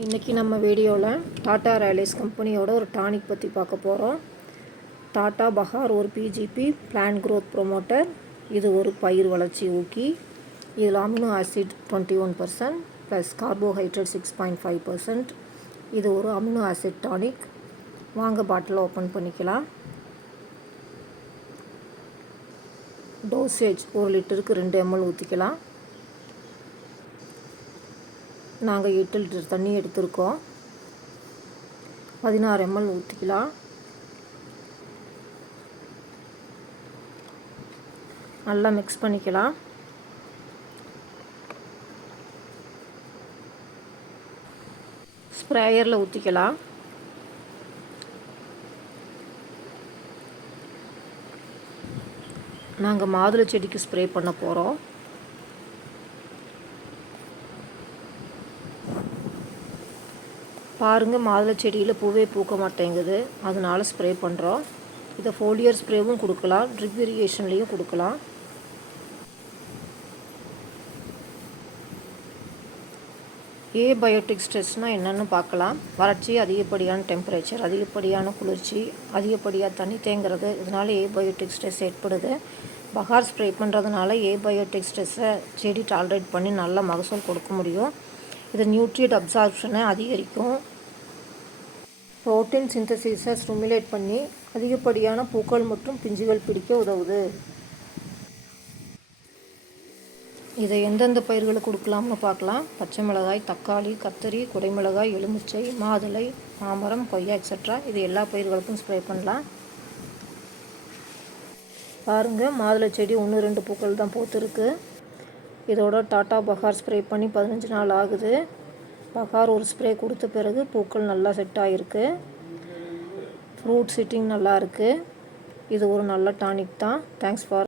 இன்றைக்கி நம்ம வீடியோவில் டாடா ரேலிஸ் கம்பெனியோட ஒரு டானிக் பற்றி பார்க்க போகிறோம். டாடா பஹார் ஒரு பிஜிபி பிளான்ட் க்ரோத் ப்ரொமோட்டர். இது ஒரு பயிர் வளர்ச்சி ஊக்கி. இதில் அமினோ ஆசிட் 21% ப்ளஸ் கார்போஹைட்ரேட் 6.5%. இது ஒரு அமினோ ஆசிட் டானிக். வாங்க பாட்டில் ஓப்பன் பண்ணிக்கலாம். டோசேஜ் 1 லிட்டருக்கு 2 ml ஊற்றிக்கலாம். நாங்கள் 8 லிட்டர் தண்ணி எடுத்திருக்கோம். 16 ml ஊற்றிக்கலாம். நல்லா மிக்ஸ் பண்ணிக்கலாம். ஸ்ப்ரேயரில் ஊற்றிக்கலாம். நாங்கள் மாதுளை செடிக்கு ஸ்ப்ரே பண்ண போகிறோம். பாருங்கள், மாதுளை செடியில் பூவே பூக்க மாட்டேங்குது, அதனால ஸ்ப்ரே பண்ணுறோம். இதை ஃபோலியர் ஸ்ப்ரேவும் கொடுக்கலாம், ட்ரிப் இரிகேஷன்லேயும் கொடுக்கலாம். ஏபயோட்டிக் ஸ்ட்ரெஸ்னால் என்னென்னு பார்க்கலாம். வறட்சி, அதிகப்படியான டெம்பரேச்சர், அதிகப்படியான குளிர்ச்சி, அதிகப்படியாக தண்ணி தேங்குறது, இதனால் ஏபயோட்டிக் ஸ்ட்ரெஸ் ஏற்படுது. பஹார் ஸ்ப்ரே பண்ணுறதுனால ஏபயோட்டிக் ஸ்ட்ரெஸ்ஸை செடி டாலரேட் பண்ணி நல்ல மகசூல் கொடுக்க முடியும். இது நியூட்ரியன்ட் அப்சார்ப்ஷனை அதிகரிக்கும். புரோட்டீன் சிந்தசிஸை ஸ்டிமுலேட் பண்ணி அதிகப்படியான பூக்கள் மற்றும் பிஞ்சுகள் பிடிக்க உதவுது. இதை எந்தெந்த பயிர்களுக்கு கொடுக்கலாம்னு பார்க்கலாம். பச்சை மிளகாய், தக்காளி, கத்தரி, குடைமிளகாய், எலுமிச்சை, மாதுளை, மாமரம், கொய்யா எக்ஸட்ரா, இது எல்லா பயிர்களுக்கும் ஸ்ப்ரே பண்ணலாம். பாருங்கள், மாதுளை செடி 1-2 பூக்கள் தான் பூத்துருக்கு. இதோட டாடா பஹார் ஸ்ப்ரே பண்ணி 15 நாள் ஆகுது. பஹார் ஒரு ஸ்ப்ரே கொடுத்த பிறகு பூக்கள் நல்லா செட் ஆகிருக்கு. ஃப்ரூட் சிட்டிங் நல்லா இருக்குது. இது ஒரு நல்ல டானிக் தான். Thanks for